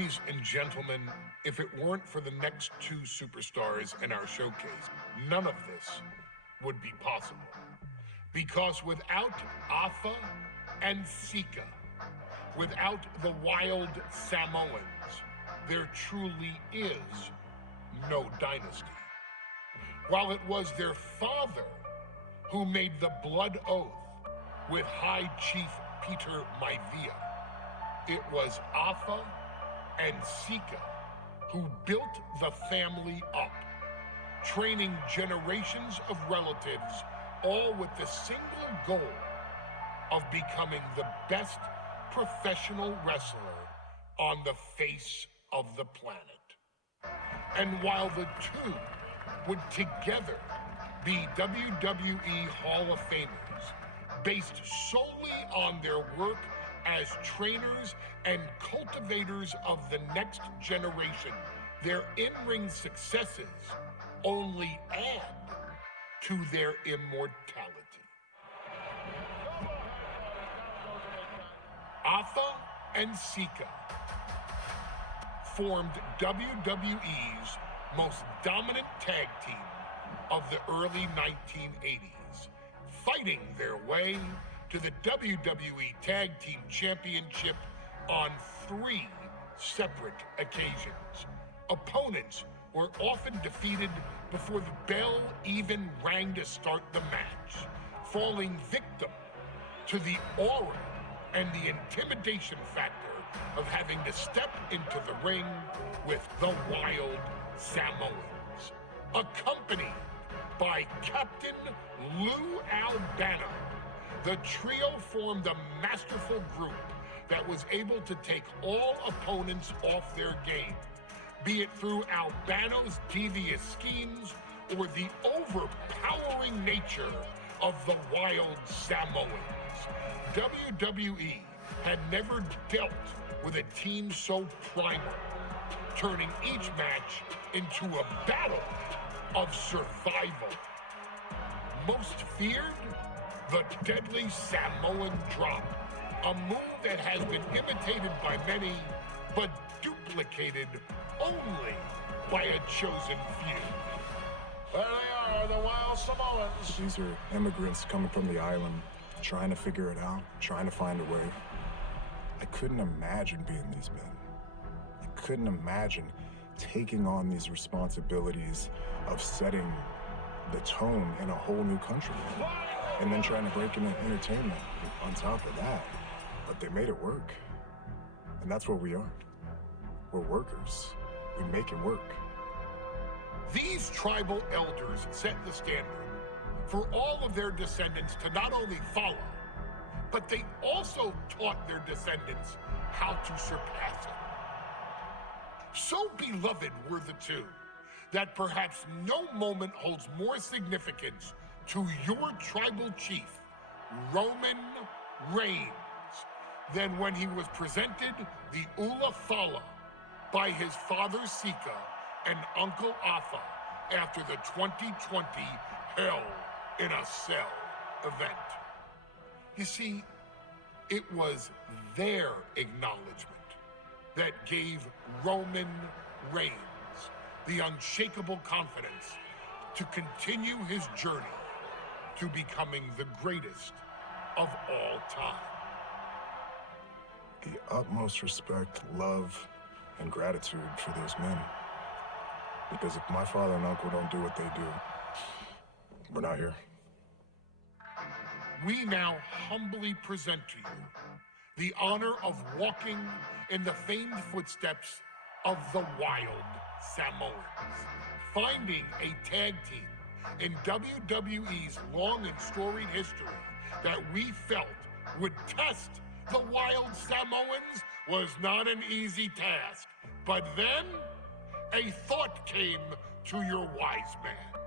Ladies and gentlemen, if it weren't for the next two superstars in our showcase, none of this would be possible. Because without Afa and Sika, without the Wild Samoans, there truly is no dynasty. While it was their father who made the blood oath with High Chief Peter Maivia, it was Afa and Sika who built the family up, training generations of relatives, all with the single goal of becoming the best professional wrestler on the face of the planet. And while the two would together be WWE Hall of Famers, based solely on their work as trainers and cultivators of the next generation, their in-ring successes only add to their immortality. Afa and Sika formed WWE's most dominant tag team of the early 1980s, fighting their way to the WWE Tag Team Championship on 3 separate occasions. Opponents were often defeated before the bell even rang to start the match, falling victim to the aura and the intimidation factor of having to step into the ring with the Wild Samoans, accompanied by Captain Lou Albano. The trio formed a masterful group that was able to take all opponents off their game, be it through Albano's devious schemes or the overpowering nature of the Wild Samoans. WWE had never dealt with a team so primal, turning each match into a battle of survival. Most feared, the deadly Samoan drop, a move that has been imitated by many, but duplicated only by a chosen few. There they are, the Wild Samoans. These are immigrants coming from the island, trying to figure it out, trying to find a way. I couldn't imagine being these men. I couldn't imagine taking on these responsibilities of setting the tone in a whole new country, and then trying to break into entertainment on top of that. But they made it work. And that's what we are. We're workers. We make it work. These tribal elders set the standard for all of their descendants to not only follow, but they also taught their descendants how to surpass it. So beloved were the two that perhaps no moment holds more significance to your tribal chief, Roman Reigns, than when he was presented the Ula Fala by his father Sika and Uncle Afa after the 2020 Hell in a Cell event. You see, it was their acknowledgement that gave Roman Reigns the unshakable confidence to continue his journey to becoming the greatest of all time. The utmost respect, love, and gratitude for those men. Because if my father and uncle don't do what they do, we're not here. We now humbly present to you the honor of walking in the famed footsteps of the Wild Samoans, finding a tag team in WWE's long and storied history that we felt would test the Wild Samoans was not an easy task. But then a thought came to your wise man.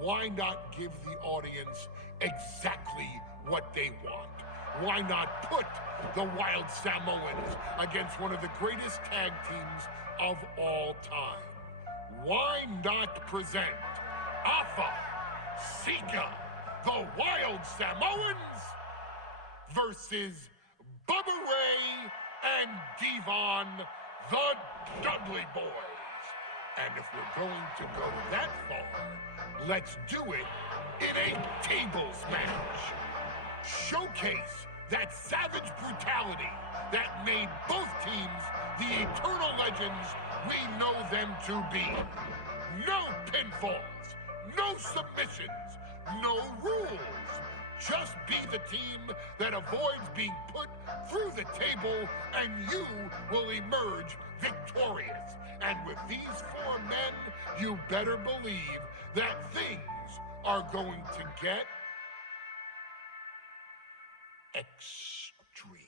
Why not give the audience exactly what they want? Why not put the Wild Samoans against one of the greatest tag teams of all time? Why not present Afa, Sika, the Wild Samoans versus Bubba Ray and Devon the Dudley Boyz. And if we're going to go that far, let's do it in a tables match. Showcase that savage brutality that made both teams the eternal legends we know them to be. No pinfalls, no submissions, no rules. Just be the team that avoids being put through the table, and you will emerge victorious. And with these four men, you better believe that things are going to get extreme.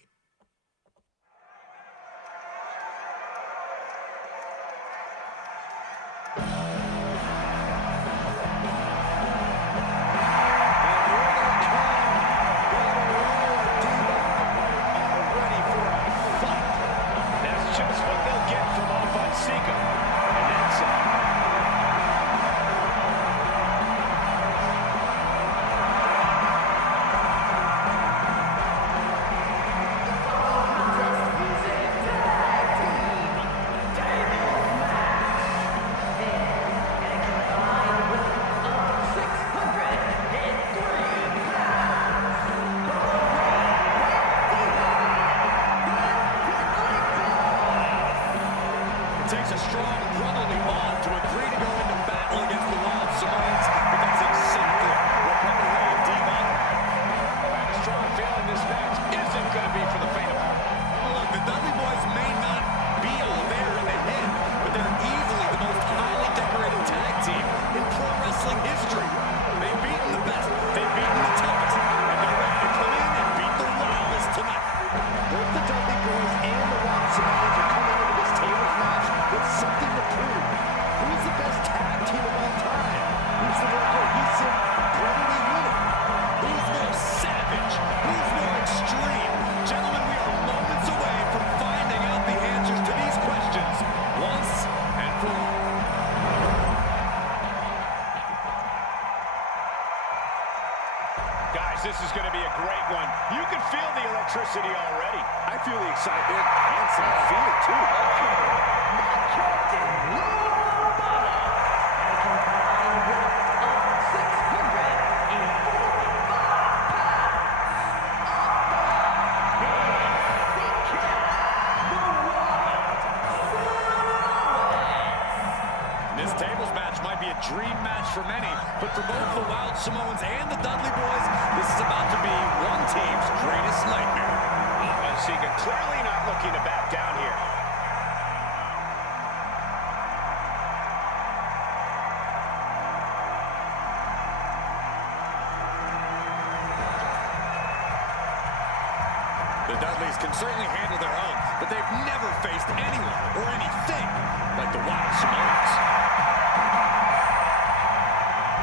It takes a strong brotherly bond to agree to go into battle against the Wild Samoans, but that's exactly what brought the way of Devon. I have a strong feeling this match isn't going to be for the faint of heart. Look, the Dudley Boyz may not be all there in the head, but they're easily the most highly decorated tag team in pro wrestling history. They've beaten the best, they've beaten the toughest, and they're ready to come in and beat the Wildest tonight. Both the Dudley Boyz and the Wild Samoans are coming into this tables match with something to prove. Who's the best tag team of all time? Who's the more cohesive, brotherly unit? Who's more savage? Who's more extreme? Gentlemen, we are moments away from finding out the answers to these questions once and for all. Guys, this is going to be a great one. You can feel the electricity already. I feel the excitement and some fear, too. This tables match might be a dream match for many, but for both the Wild Samoans and the Dudley Boyz, this is about to be one team's greatest nightmare. Sika clearly not looking to back down here. The Dudleys can certainly handle their own, but they've never faced anyone or anything like the Wild Samoans.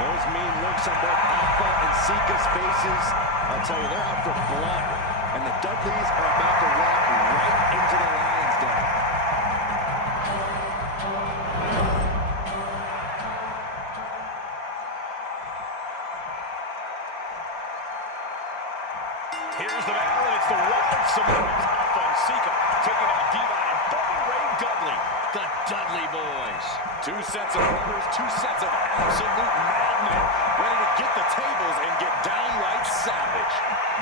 Those mean looks on both Alpha and Sika's faces. I'll tell you, they're out for blood. And the Dudleys are about to walk right into the Lions' den. Here's the battle, and it's the Wild Samoans, Alpha and Sika, taking on Devon and Bobby Ray Dudley, the Dudley Boyz. Two sets of runners, two sets of absolute madmen, ready to get the tables and get downright savage.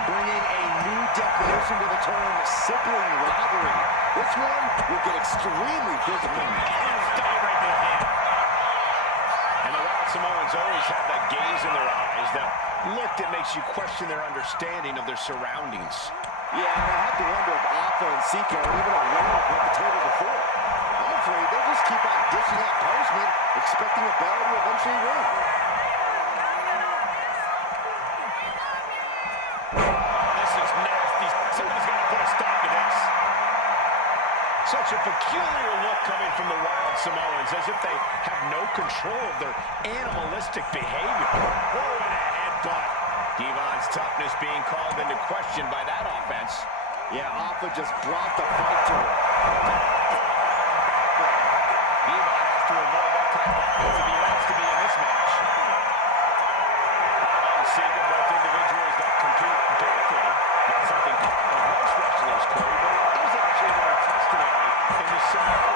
Bringing a new definition to the term sibling rivalry. This one will get extremely physical. Dive right to the hand. And the Wild Samoans always have that gaze in their eyes, that look that makes you question their understanding of their surroundings. Yeah, and I have to wonder if Alpha and Sika are even aware of what the table before. I'm afraid they'll just keep on dishing out punishment, expecting a bell to eventually ring. This is nasty. Somebody's got to put a stop to this. Such a peculiar look coming from the Wild Samoans, as if they have no control of their animalistic behavior. Oh, and a headbutt. Devon's toughness being called into question by that offense. Yeah, Alpha just brought the fight to her. Devon has to avoid that kind of offense if he wants to be in this match. And Sika, both individuals that compete barefooted. Not something common with most wrestlers, Corey, but it is actually very customary in the scenario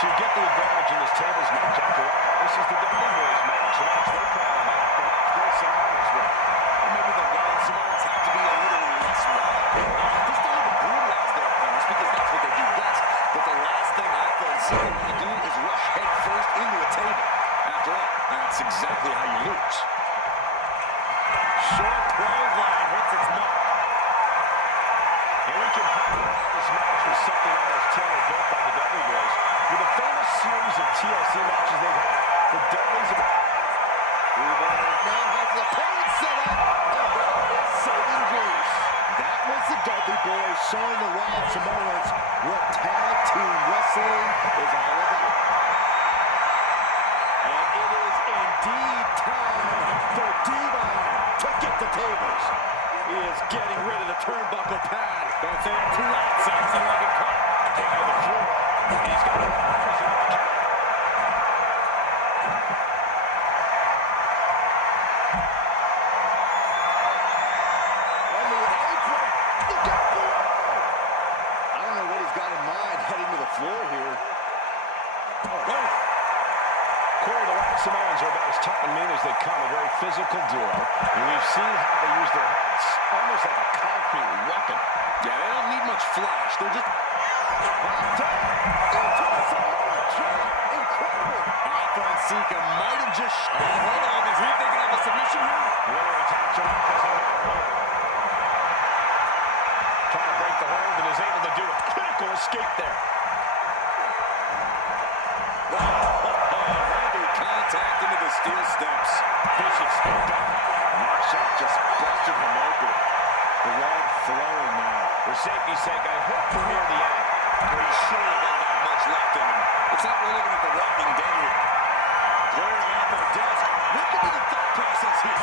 to get the advantage in this tables match. After all, this is the Dudley Boyz match. The match they're proud of, the match they're synonymous with. Or maybe the Wild Samoans have to be a little less wild. Just don't even brutalize their opponents because that's what they do best. But the last thing Alpha and Sika want to do is rush head first into a table. After all, that's exactly how you lose. Short clothesline hits its mark. And we can hope this match was something almost tailor-built by the Dudley Boyz. With a famous series of TLC matches they've had, the Dudleys have... Now has the opponent set up, and that is saving grace. That was the Dudley Boyz showing the Wild Samoans what tag team wrestling is all about. And it is indeed time for Devon to get the tables. He is getting rid of the turnbuckle pad. Don't say it too loud, Sax. I like it cut. Taking to the floor. He's got it. On the apron, look out below. I don't know what he's got in mind heading to the floor here. Corey, the Wild Samoans are about as tough and mean as they come. A very physical duo. And we've seen how they use their heads. Almost like a concrete weapon. Yeah, they don't need much flash. They're just... Incredible. Alpha and Sika might have just... Oh, hold on. Is he thinking of a submission here? Winner attacks him up as a trying to break the hold and is able to do a critical escape there. Heavy contact into the steel steps. Vicious step down. That shot just busted him open. Blood flowing now. For safety's sake, I hope we're near the end. He's sure he doesn't have much left in him. It's like we're looking at the Walking Dead here. Clearing out their desk. What could be the thought process here?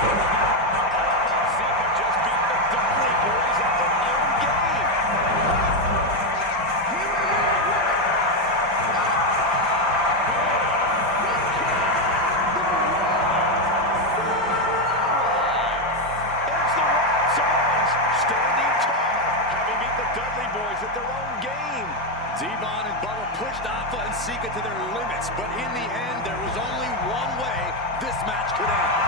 Sika just beat the Dudley Boyz at their own game. It's the Wild Samoans standing tall, having beat the Dudley Boyz at their own game. Devon and Bubba pushed Alpha and Sika to their limits, but in the end, there was only one way this match could end.